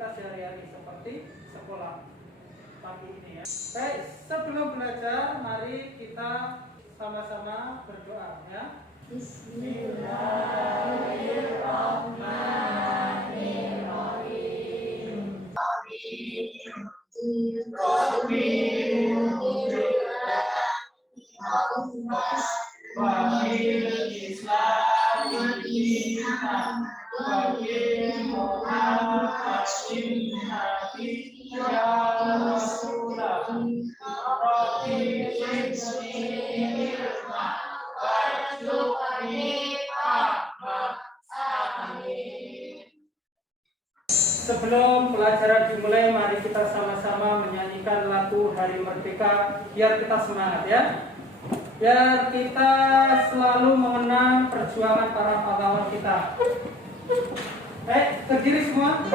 aktivitas sehari-hari seperti sekolah pagi ini ya. Baik, sebelum belajar mari kita sama-sama berdoa ya. Bismillahirrahmanirrahim. Sebelum pelajaran dimulai, mari kita sama-sama menyanyikan lagu Hari Merdeka biar kita semangat ya. Biar kita selalu mengenang perjuangan para pahlawan kita. Baik, berdiri semua.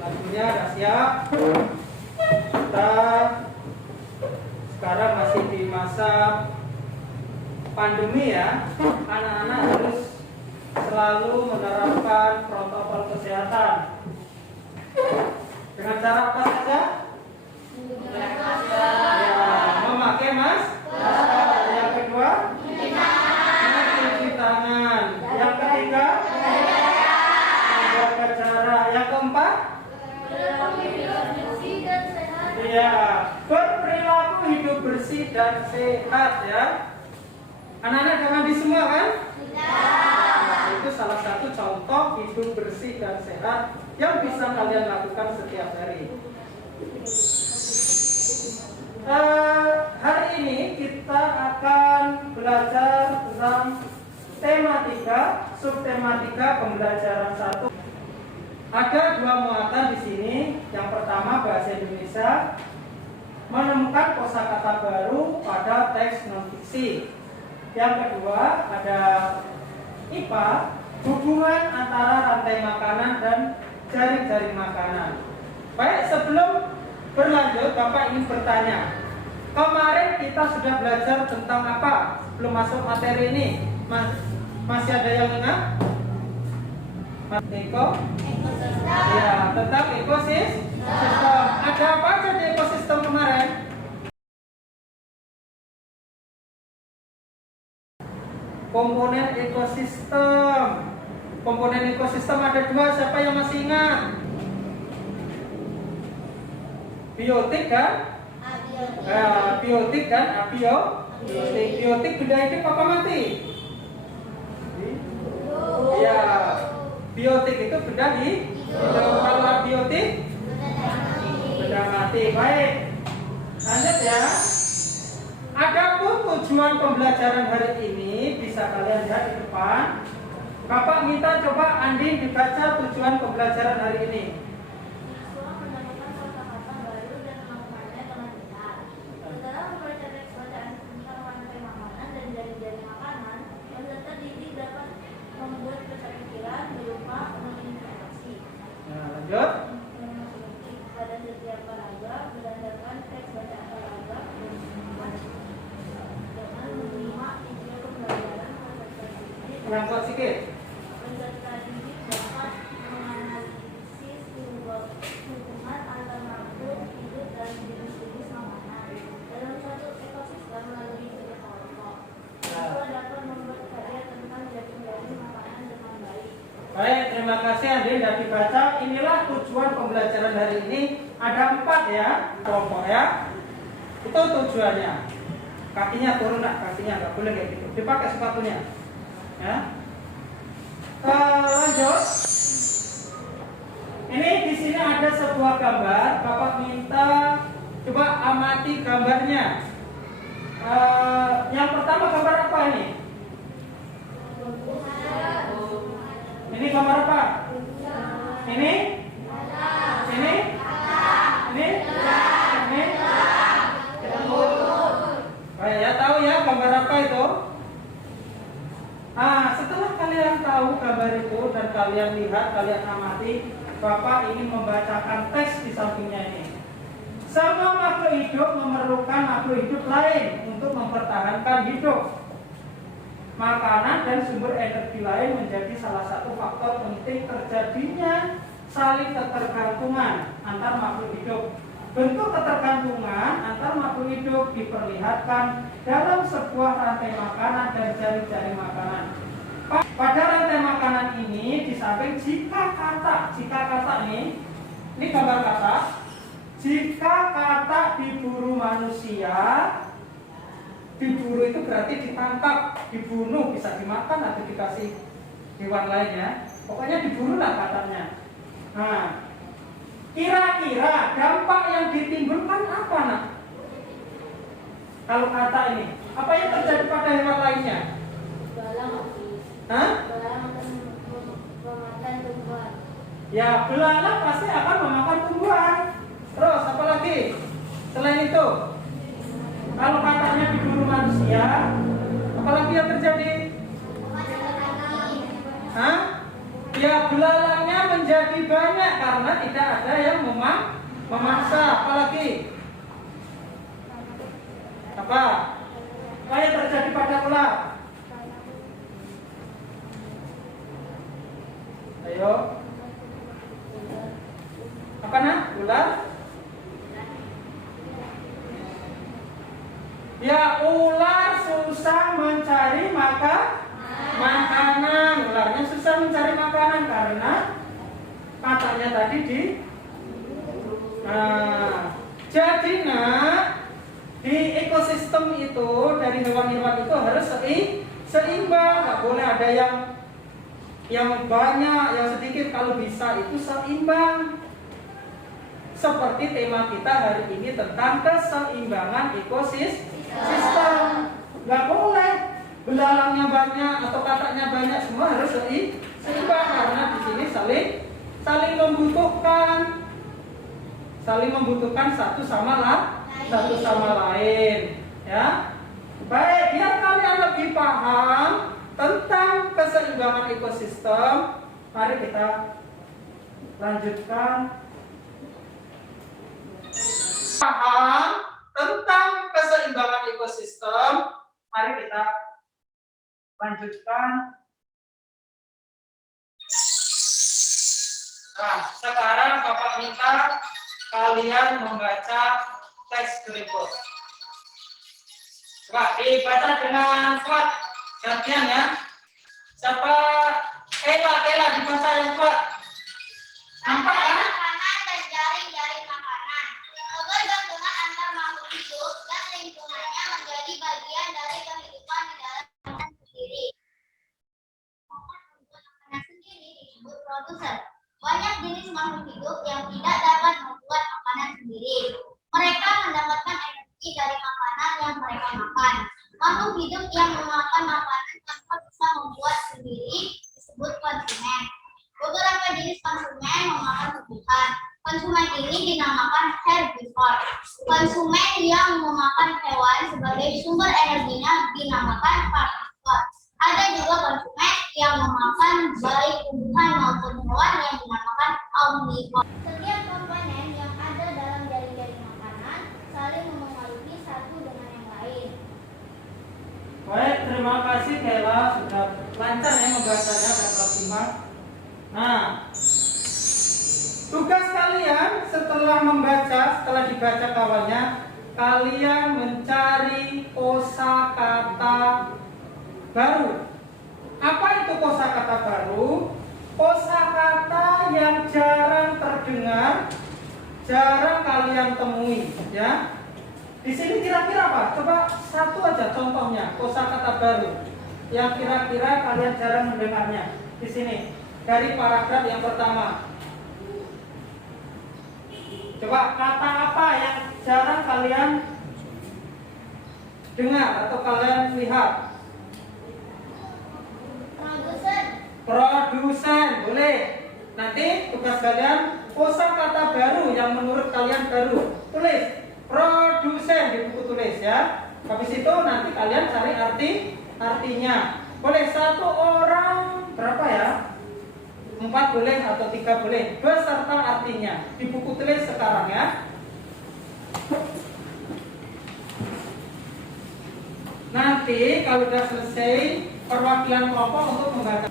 Lagunya sudah siap. Kita sekarang masih di masa pandemi ya. Anak-anak harus selalu menerapkan protokol kesehatan. Dengan cara apa saja? Ya, memakai masker. Yang kedua, mencuci tangan. Yang ketiga, menjaga jarak. Yang keempat, ya, berperilaku hidup bersih dan sehat ya. Anak-anak jangan di semua kan? Nah, itu salah satu contoh hidup bersih dan sehat yang bisa kalian lakukan setiap hari. Hari ini kita akan belajar tentang tema 3, subtema 3 pembelajaran 1. Ada dua muatan di sini. Yang pertama bahasa Indonesia, menemukan kosakata baru pada teks non-fiksi. Yang kedua ada IPA, hubungan antara rantai makanan dan jaring-jaring makanan. Baik, sebelum berlanjut, Bapak ingin bertanya. Kemarin kita sudah belajar tentang apa? Sebelum masuk materi ini, masih ada yang ingat? Ekosistem. Ya, tentang ekosistem. Ada apa aja di ekosistem kemarin? Komponen ekosistem. Komponen ekosistem ada dua. Siapa yang masih ingat? Biotik kan? Biotik dan abiotik. Biotik benda hidup apa mati? Ya. Biotik itu benda hidup. Kalau abiotik benda mati. Baik, lanjut ya. Adapun tujuan pembelajaran hari ini bisa kalian lihat di depan. Bapak minta coba Andi dibaca tujuan pembelajaran hari ini. Lanjut. Ngangkat sedikit. Hubungan antar makhluk hidup dan jenis-jenis makanan dalam satu ekosistem melalui tiga kelompok. Itu dapat membuat karya tentang jaring-jaring makanan dengan baik. Baik, terima kasih adik sudah dibaca. Inilah tujuan pembelajaran hari ini. Ada 4 ya kelompok ya. Itu tujuannya. Kakinya turun, nak, kakinya nggak boleh kayak gitu. Dipakai sepatunya. Ya. Lanjut. Ini di sini ada sebuah gambar. Bapak minta coba amati gambarnya. Yang pertama gambar apa ini? Ini gambar apa? Ini? Ini? Ini? Ini? Ya tahu ya gambar apa itu? Setelah kalian tahu gambar itu dan kalian lihat, kalian amati, Bapak ingin membacakan teks di sampingnya ini. Semua makhluk hidup memerlukan makhluk hidup lain untuk mempertahankan hidup. Makanan dan sumber energi lain menjadi salah satu faktor penting terjadinya saling ketergantungan antar makhluk hidup. Bentuk ketergantungan antar makhluk hidup diperlihatkan dalam sebuah rantai makanan dan jari-jari makanan. Pada rantai makanan ini, di samping jika kata ini gambar kata, jika kata diburu manusia, diburu itu berarti ditangkap, dibunuh, bisa dimakan atau dikasih hewan lainnya. Pokoknya diburu lah katanya. Nah, kira-kira dampak yang ditimbulkan apa, nak? Kalau kata ini, apa yang terjadi pada hewan lainnya? Belalang akan memakan tumbuhan. Ya, belalang pasti akan memakan tumbuhan. Terus apa lagi? Selain itu, kalau katanya diburu manusia, apalagi yang terjadi? Ya, belalangnya menjadi banyak karena tidak ada yang memaksa. Apalagi? Apa? Apa yang terjadi pada ular? Ayo. Apa nak? Ular? Ya, ular susah mencari makanan. Ularnya susah mencari makanan karena katanya tadi jadi nak, di ekosistem itu dari hewan-hewan itu harus seimbang. Nggak boleh ada yang banyak, yang sedikit. Kalau bisa itu seimbang. Seperti tema kita hari ini tentang keseimbangan ekosistem. Nggak boleh belalangnya banyak atau kataknya banyak, semua harus seimbang karena di sini saling membutuhkan satu sama lain. Ya, baik. Biar kalian lebih paham tentang keseimbangan ekosistem, mari kita lanjutkan. Paham tentang keseimbangan ekosistem, mari kita lanjutkan. Nah, sekarang Bapak minta kalian membaca teks berikut. Coba dibaca dengan kuat, gantian ya. Siapa? Ella dibaca yang kuat. Nampak kan? Makanan dan jaring-jaring makanan. Ketergantungan antar makhluk hidup dan lingkungannya menjadi bagian dari kehidupan di dalam makanan sendiri. Makanan sendiri disebut produsen. Banyak jenis makhluk hidup yang tidak dapat membuat makanan sendiri. Mereka mendapatkan energi dari makanan yang mereka makan. Makhluk hidup yang memakan makanan tanpa bisa membuat sendiri disebut konsumen. Beberapa jenis konsumen memakan tumbuhan. Konsumen ini dinamakan herbivore. Konsumen yang memakan hewan sebagai sumber energinya dinamakan karnivore. Ada juga konsumen yang memakan baik tumbuhan maupun hewan yang dinamakan omnivore. Setiap komponen yang ada dalam jaring-jaring makanan saling memengaruhi satu dengan yang lain. Baik, terima kasih Kela sudah lancar ya membacanya dan optimal. Nah, tugas kalian setelah dibaca kawannya, kalian mencari kosakata baru. Apa itu kosakata baru? kosakata yang jarang terdengar, jarang kalian temui, ya. Di sini kira-kira apa? Coba satu aja contohnya, kosakata baru yang kira-kira kalian jarang mendengarnya. Di sini dari paragraf yang pertama. Coba kata apa yang jarang kalian dengar atau kalian lihat? Produsen, boleh. Nanti tugas kalian kosakata baru yang menurut kalian baru. Tulis produsen di buku tulis ya. Habis itu nanti kalian cari artinya. Boleh satu orang berapa ya? 4 boleh atau 3 boleh. Beserta artinya di buku tulis sekarang ya. Nanti kalau sudah selesai perwakilan kelompok untuk membaca.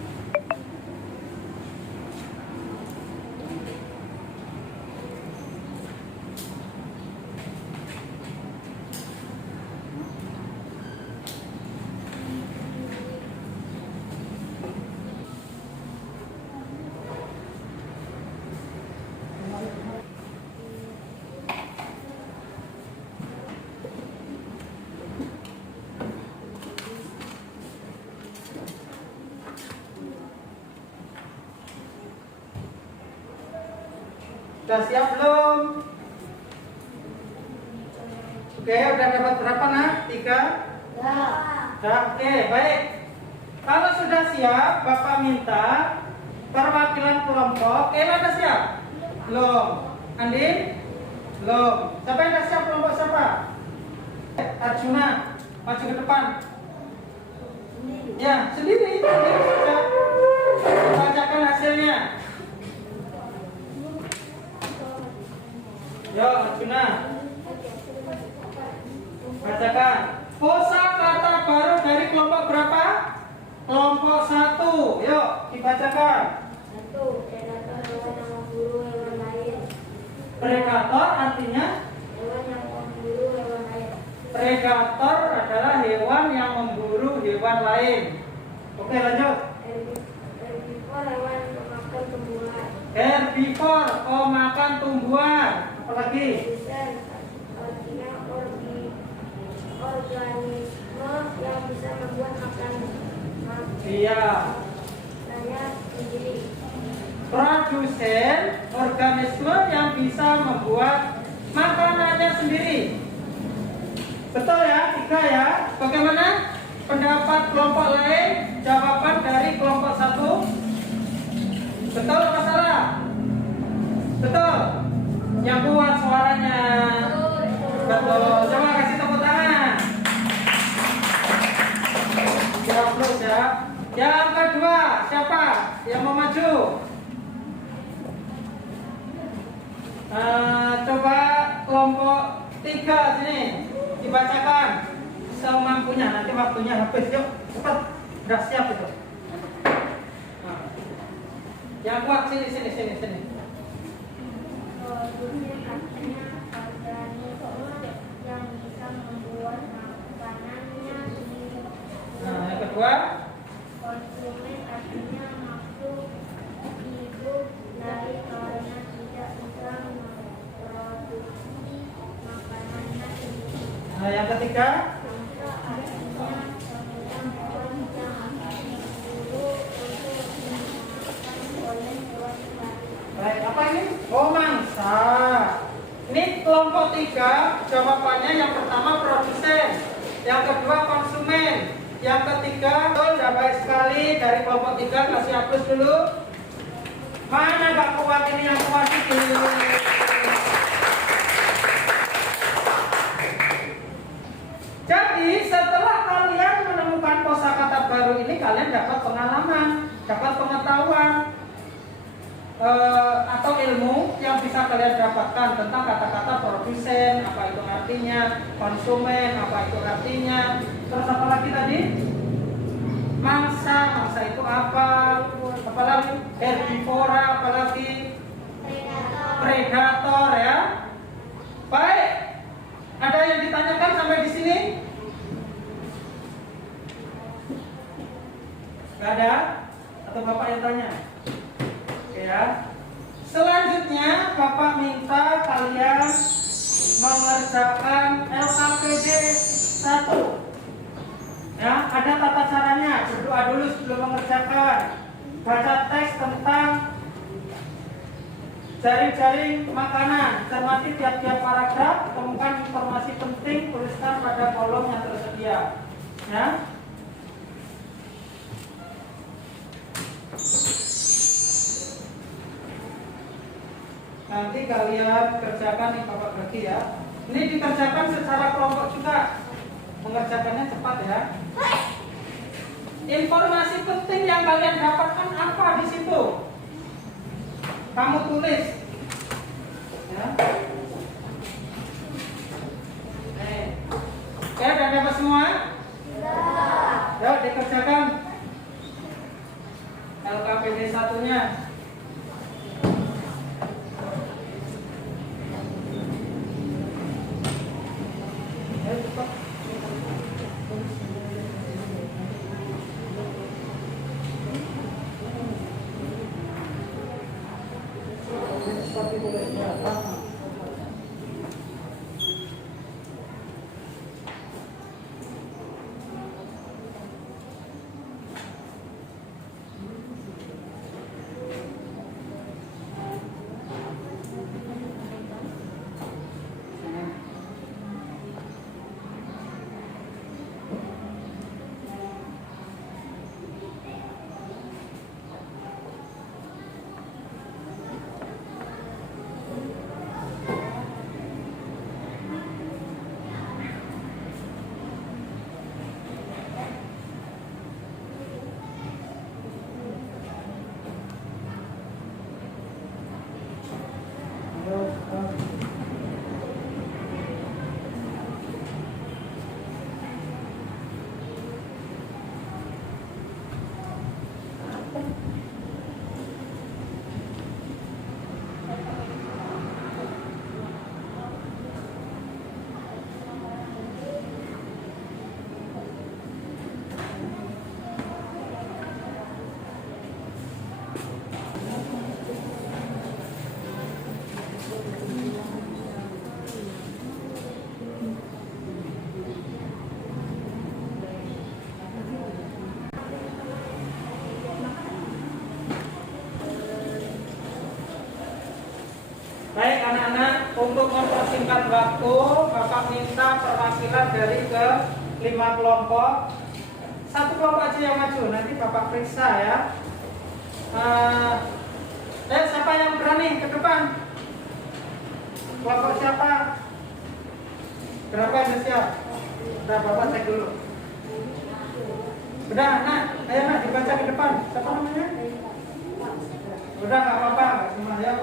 Sudah siap belum? Oke, udah dapat berapa nak? 3? Ya. Oke, baik. Kalau sudah siap, Bapak minta perwakilan kelompok. Udah siap? Belum. Andin? Belum. Siapa yang udah siap kelompok siapa? Arjuna, maju ke depan. Ya, sendiri saja. Bacakan hasilnya. Yo, Arjuna. Bacakan. Kosakata baru dari kelompok berapa? Kelompok 1. Yuk, dibacakan. 1. Predator hewan yang memburu hewan lain. Predator artinya? Hewan yang memburu hewan lain. Predator adalah hewan yang memburu hewan lain. Oke, lanjut. Herbivore hewan pemakan tumbuhan. Herbivore, pemakan tumbuhan. Apalagi? Produsen artinya organisme yang bisa membuat makanan. Iya. Saya sendiri. Produsen, organisme yang bisa membuat makanannya sendiri. Betul ya? 3 ya. Bagaimana pendapat kelompok lain? Jawaban dari kelompok 1. Betul atau salah? Betul. Yang kuat suaranya. Betul. Coba kasih tepuk tangan. Siap belum ya? Yang kedua, siapa yang mau maju? Coba kelompok 3 sini dibacakan semampunya. Nanti waktunya habis. Yuk, cepat. Sudah siap itu. Nah. Yang kuat sini. Produsen artinya organisme yang bisa membuat makanannya sendiri. Nah, yang kedua, Konsumen artinya makhluk hidup dari karena tidak bisa memproduksi makanannya sendiri. nah yang ketiga, Mangsa artinya semacam hewan yang diburu untuk dimakan oleh hewan lain. baik apa ini? Oh, mangsa. Ini kelompok 3, jawabannya yang pertama produsen, yang kedua konsumen, yang ketiga sudah baik sekali dari kelompok 3. Kasih hapus dulu. Mana Pak kuat ini yang kuat itu? Jadi setelah kalian menemukan kosakata baru ini, kalian dapat pengalaman, dapat pengetahuan atau ilmu yang bisa kalian dapatkan tentang kata-kata produsen, apa itu artinya, konsumen, apa itu artinya, terus apa lagi tadi? Mangsa itu apa? Apalagi herbivora, apalagi predator ya. Baik, ada yang ditanyakan sampai di sini? Gak ada? Atau Bapak yang tanya? Bapak minta kalian mengerjakan LKPD 1. Ya, ada tata caranya. Berdoa dulu sebelum mengerjakan. Baca teks tentang jaring-jaring makanan. Cermati tiap-tiap paragraf, temukan informasi penting, tuliskan pada kolom yang tersedia. Ya. Nanti kalian kerjakan di Bapak bagi ya. Ini dikerjakan secara kelompok juga. Mengerjakannya cepat ya. Informasi penting yang kalian dapatkan apa di situ? Kamu tulis. Ya. Ya, udah dapat semua? Ya, dikerjakan. LKPD 1-nya. Baik anak-anak, untuk mempersingkat waktu, Bapak minta perwakilan dari ke 5 kelompok. Satu kelompok aja yang maju, nanti Bapak periksa ya. Siapa yang berani ke depan? Kelompok siapa? Berapa yang siap? Udah, Bapak cek dulu. Udah, nak, ayo nak dibaca ke depan. Siapa namanya? Udah, nggak apa-apa, nggak cuma ya.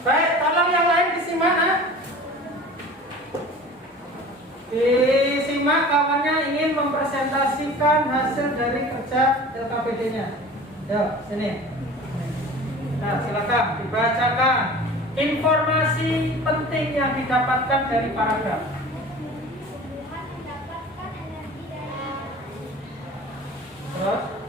Baik, tolong yang lain disimak, nak. Disimak, kawannya ingin mempresentasikan hasil dari kerja LKPD-nya. Yuk, sini. Nah, silakan dibacakan informasi penting yang didapatkan dari paragraf. Terus?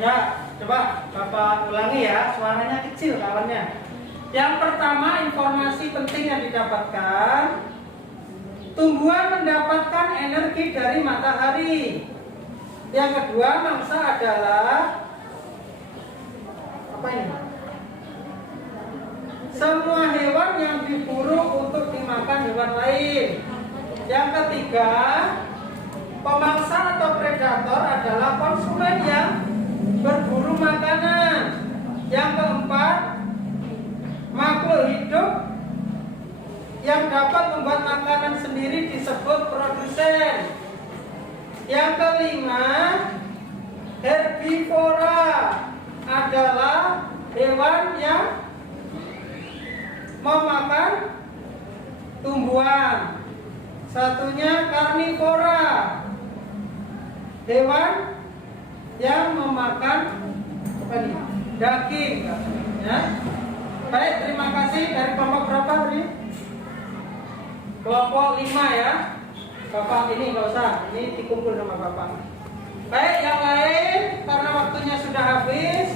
Ya, coba Bapak ulangi ya, suaranya kecil kawannya. Yang pertama, informasi penting yang didapatkan. Tumbuhan mendapatkan energi dari matahari. Yang kedua, mangsa adalah apa ini? Semua hewan yang diburu untuk dimakan hewan lain. Yang ketiga, pemangsa atau predator adalah konsumen yang berburu makanan. Yang keempat, makhluk hidup yang dapat membuat makanan sendiri disebut produsen. Yang kelima, herbivora adalah hewan yang memakan tumbuhan. Satunya karnivora, hewan yang memakan apa nih? Daging, ya. Baik, terima kasih. Dari kelompok berapa tadi? Kelompok 5 ya. Bapak ini nggak usah, ini dikumpul sama Bapak. Baik, yang lain karena waktunya sudah habis.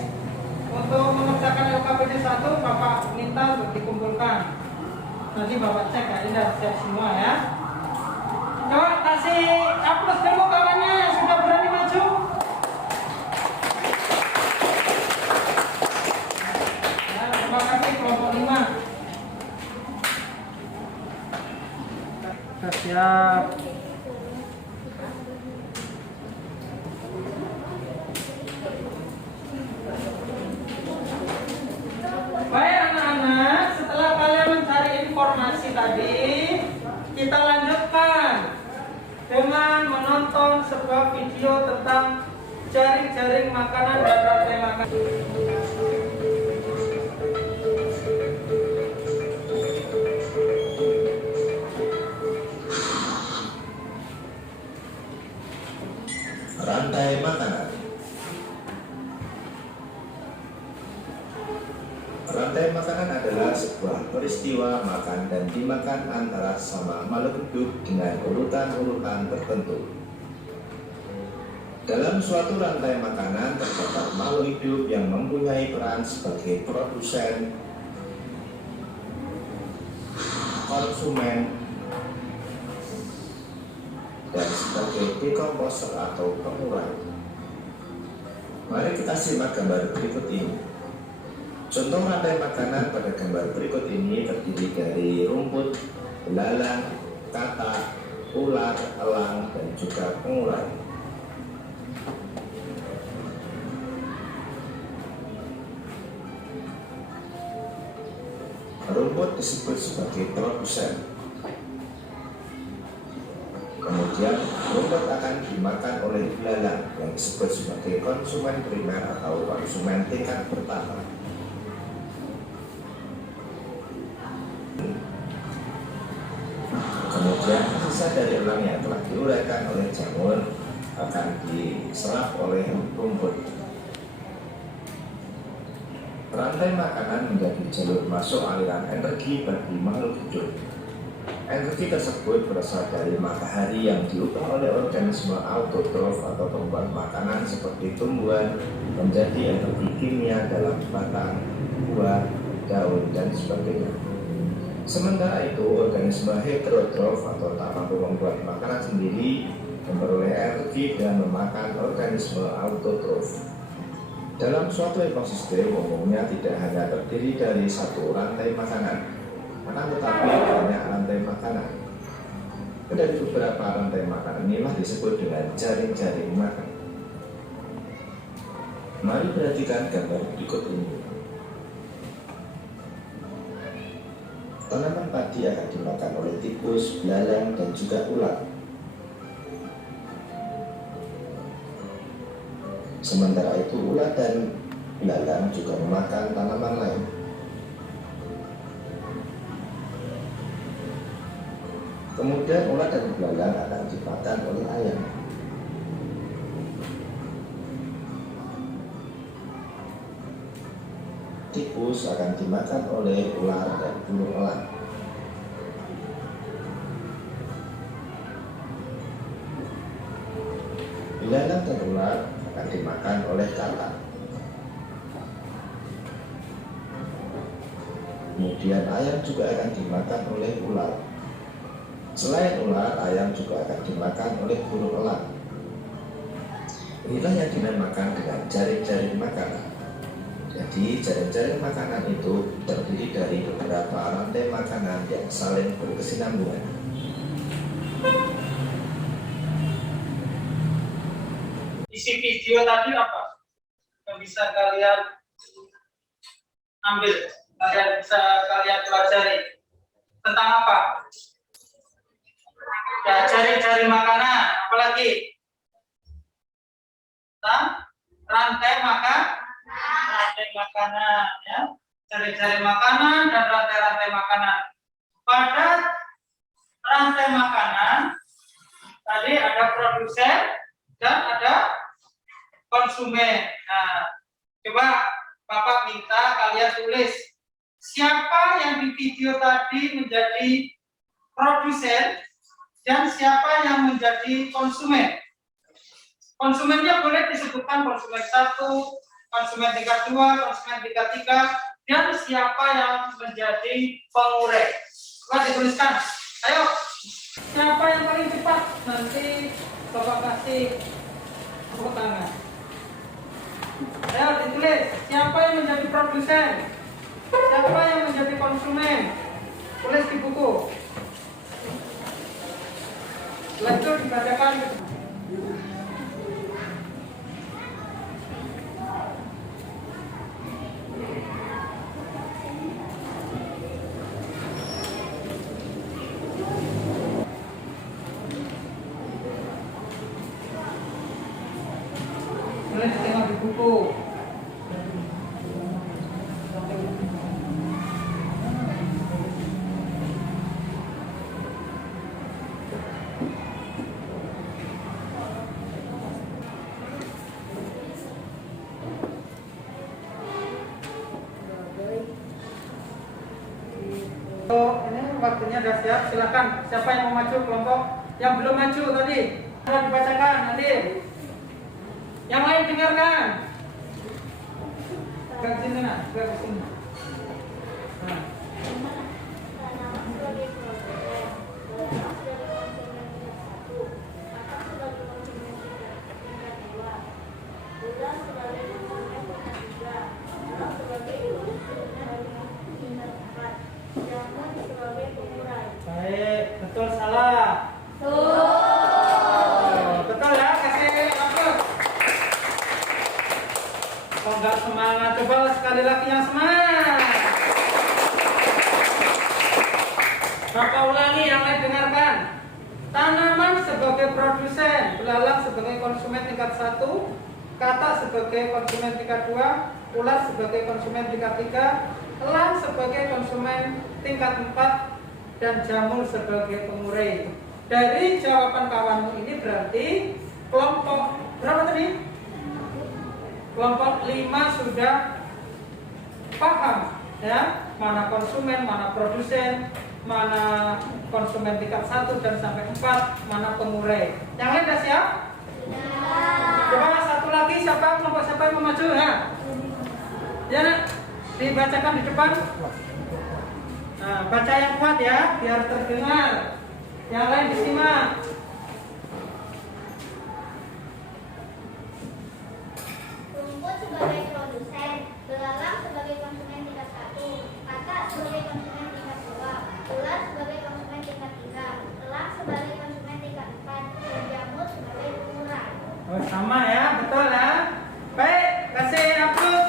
Untuk mengerjakan LKPD 1, Bapak minta untuk dikumpulkan. Nanti Bapak cek ya, ini siap semua ya. Coba kasih aplaus dulu kawannya yang sudah berani maju. Ya, terima kasih kelompok 5. Sudah siap. Baik anak-anak, setelah kalian mencari informasi tadi, kita lanjutkan dengan menonton sebuah video tentang jaring-jaring makanan dan rantai makanan. Rantai makanan. Rantai makanan adalah sebuah peristiwa makan dan dimakan antara sama makhluk hidup dengan urutan-urutan tertentu. Dalam suatu rantai makanan terdapat makhluk hidup yang mempunyai peran sebagai produsen, konsumen, dan sebagai dekomposer atau pengurai. Mari kita simak gambar berikut ini. Contoh rantai makanan pada gambar berikut ini terdiri dari rumput, belalang, katak, ular, elang, dan juga pengurai. Rumput disebut sebagai produsen. Kemudian rumput akan dimakan oleh belalang yang disebut sebagai konsumen primer atau konsumen tingkat pertama. Kemudian sisa dari elang yang telah diuraikan oleh jamur akan diserap oleh rumput. Rantai makanan menjadi jalur masuk aliran energi bagi makhluk hidup. Energi tersebut berasal dari matahari yang diubah oleh organisme autotrof atau pembuat makanan seperti tumbuhan menjadi energi kimia dalam batang, buah, daun, dan sebagainya. Sementara itu, organisme heterotrof atau tak mampu membuat makanan sendiri memperoleh energi dan memakan organisme autotrof. Dalam suatu ekosistem umumnya tidak hanya terdiri dari satu rantai makanan, akan tetapi banyak rantai makanan. Dari beberapa rantai makanan inilah disebut dengan jaring-jaring makan. Mari perhatikan gambar berikut ini. Tanaman padi akan dimakan oleh tikus, belalang, dan juga ulat. Sementara itu ulat dan belalang juga memakan tanaman lain. Kemudian ulat dan belalang akan dimakan oleh ayam. Tikus akan dimakan oleh ular dan burung elang. Belalang dan ular akan dimakan oleh katak. Kemudian ayam juga akan dimakan oleh ular. Selain ular, ayam juga akan dimakan oleh burung elang. Inilah yang dinamakan dengan jaring-jaring makanan. Jadi jaring-jaring makanan itu terdiri dari beberapa rantai makanan yang saling berkesinambungan. Isi video tadi apa? Yang bisa kalian ambil, bisa kalian pelajari tentang apa? Ya, jaring-jaring makanan, apalagi? Tentang rantai makanan, ya, jaring-jaring makanan dan rantai-rantai makanan. Pada rantai makanan tadi ada produsen dan ada konsumen. Nah, coba Bapak minta kalian tulis siapa yang di video tadi menjadi produsen dan siapa yang menjadi konsumen. Konsumennya boleh disebutkan konsumen 1, konsumen tingkat 2, konsumen tingkat 3, dan siapa yang menjadi pengurai. Coba dituliskan. Ayo, siapa yang paling cepat? Nanti Bapak kasih tepuk tangan. Ayo ditulis, siapa yang menjadi produsen? Siapa yang menjadi konsumen? Tulis di buku. Setelah itu dibacakan. Boleh ditengok di buku. Ini waktunya sudah siap, silakan. Siapa yang mau maju kelompok yang belum maju tadi? Sudah dibacakan nanti. Yang lain dengarkan. Ke sini nah, ke sini. Nah. Baik, betul salah. Betul ya, kasih aplaus. Kalau nggak semangat, coba sekali lagi yang semangat. Maka ulangi, yang lain dengarkan. Tanaman sebagai produsen, belalang sebagai konsumen tingkat 1, katak sebagai konsumen tingkat 2, ulat sebagai konsumen tingkat 3, elang sebagai konsumen tingkat 4, dan jamur sebagai pengurai. Dari jawaban kawanmu ini berarti kelompok berapa tadi? Kelompok 5 sudah paham ya, mana konsumen, mana produsen, mana konsumen tingkat 1 dan sampai 4, mana pengurai. Yang lain sudah siap? Coba satu lagi, siapa kelompok siapa yang mau maju ya? Ya nak, dibacakan di depan. Nah, baca yang kuat ya, biar terdengar. Yang lain disimak. Rumput sebagai produsen, belalang sebagai konsumen tingkat 1, katak sebagai konsumen tingkat 2, ulat sebagai konsumen tingkat 3, elang sebagai konsumen tingkat 4, dan jamur sebagai pengurai. Oh, sama ya, betul ya. Baik, kasih aplaus.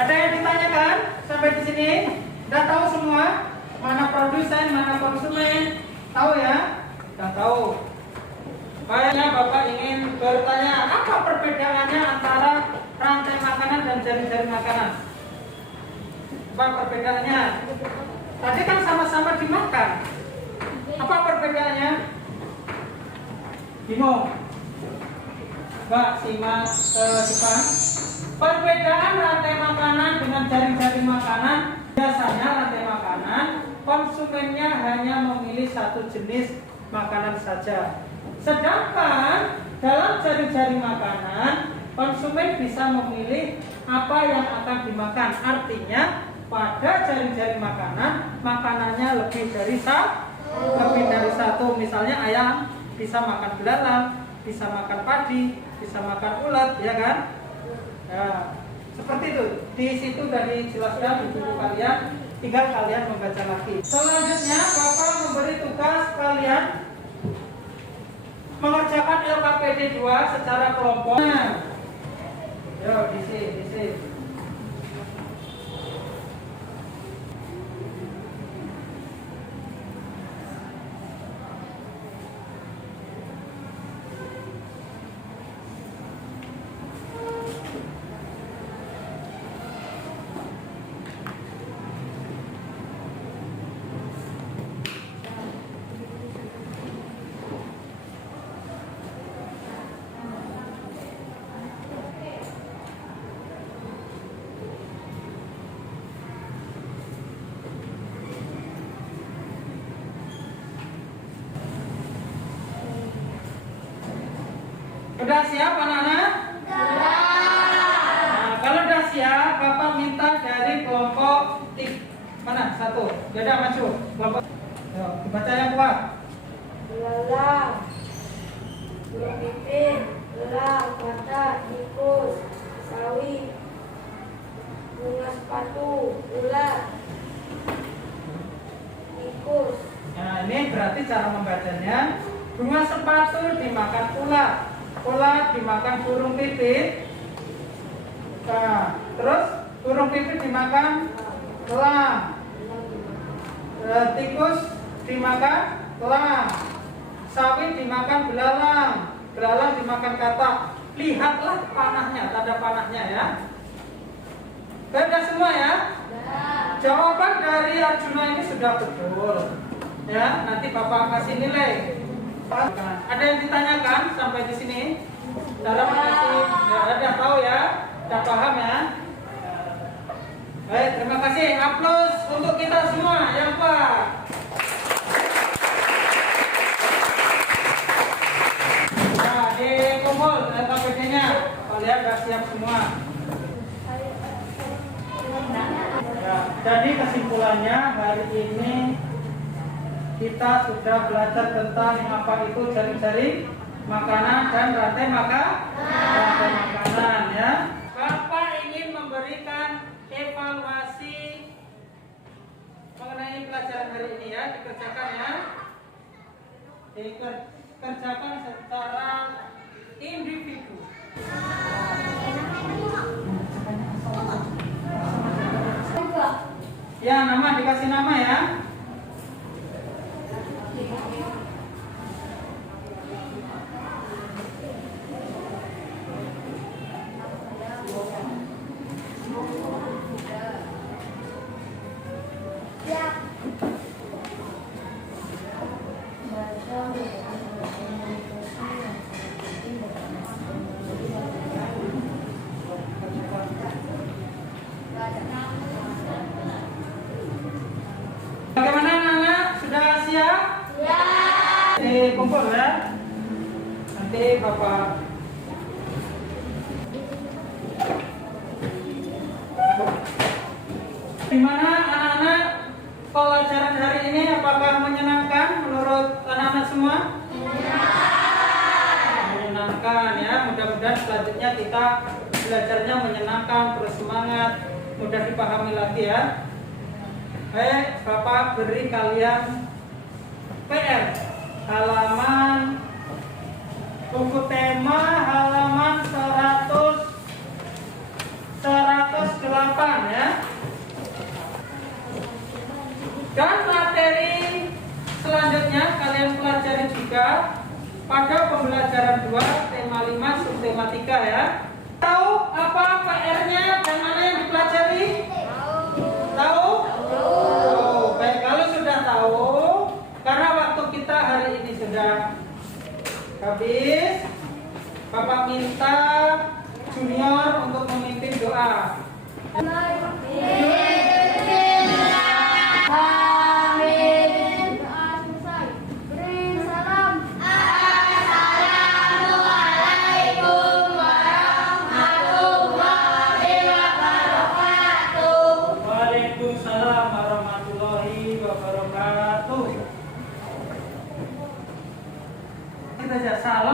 Ada yang ditanyakan sampai di sini? Sudah tahu semua? Mana produsen, mana konsumen? Tahu ya? Sudah tahu. Kayaknya Bapak ingin bertanya, apa perbedaannya antara rantai makanan dan jari-jari makanan? Apa perbedaannya? Tadi kan sama-sama dimakan. Apa perbedaannya? Bingung? Mbak, simak ke depan. Perbedaan rantai makanan dengan jari-jari makanan, biasanya rantai makanan konsumennya hanya memilih satu jenis makanan saja. Sedangkan dalam jari-jari makanan, konsumen bisa memilih apa yang akan dimakan. Artinya pada jari-jari makanan, makanannya lebih dari satu. Misalnya ayam bisa makan belalang, bisa makan padi, bisa makan ulat, ya kan? Ya, seperti itu. Di situ sudah dijelaskan di buku kalian, tinggal kalian membaca lagi. Selanjutnya Bapak memberi tugas kalian mengerjakan LKPD 2 secara kelompok. Yo, di sini. Sudah siap anak-anak? Nah, kalau sudah siap, Bapak minta dari kelompok mana? Satu. Beda maju. Kelompok. Yo, dibaca yang kuat. Belalang, burung pipit, elang, mata, tikus, sawi, bunga sepatu, ular, tikus. Nah, ini berarti cara membacanya. Bunga sepatu dimakan ular, ular dimakan burung pipit. Nah, terus burung pipit dimakan elang, tikus dimakan elang, sawi dimakan belalang, belalang dimakan katak. Lihatlah panahnya, tanda panahnya ya. Beda semua ya. Jawaban dari Arjuna ini sudah betul. Ya, nanti Bapak kasih nilai. Ada yang ditanyakan sampai di sini? Dalam kasih, ya, ada tahu ya? Sudah paham ya? Baik, terima kasih. Aplaus untuk kita semua, ya Pak. Nah, dikumpul KPD-nya. Kalian sudah siap semua. Ya, jadi kesimpulannya hari ini kita sudah belajar tentang apa itu jaring-jaring makanan dan rantai makanan ya. Bapak ingin memberikan evaluasi mengenai pelajaran hari ini ya, dikerjakan ya. Dikerjakan secara individu. Ya, nama dikasih nama ya. Bagaimana anak-anak? Sudah siap? Ya. Kumpul ya. Nanti Bapak gimana anak-anak pelajaran hari ini? Apakah menyenangkan menurut anak-anak semua? Menyenangkan ya. Mudah-mudahan selanjutnya kita belajarnya menyenangkan, terus semangat, mudah dipahami lagi ya. Baik, Bapak beri kalian PR halaman buku tema halaman 108 ya. Dan materi selanjutnya kalian pelajari juga pada pembelajaran 2 tema 5 subtema 3 ya. Tahu apa PR-nya dan mana yang dipelajari? Tahu? Baik, kalau sudah tahu, karena waktu kita hari ini sudah habis, Bapak minta junior untuk memimpin doa. Waalaikumsalam warahmatullahi wabarakatuh. Kita salam.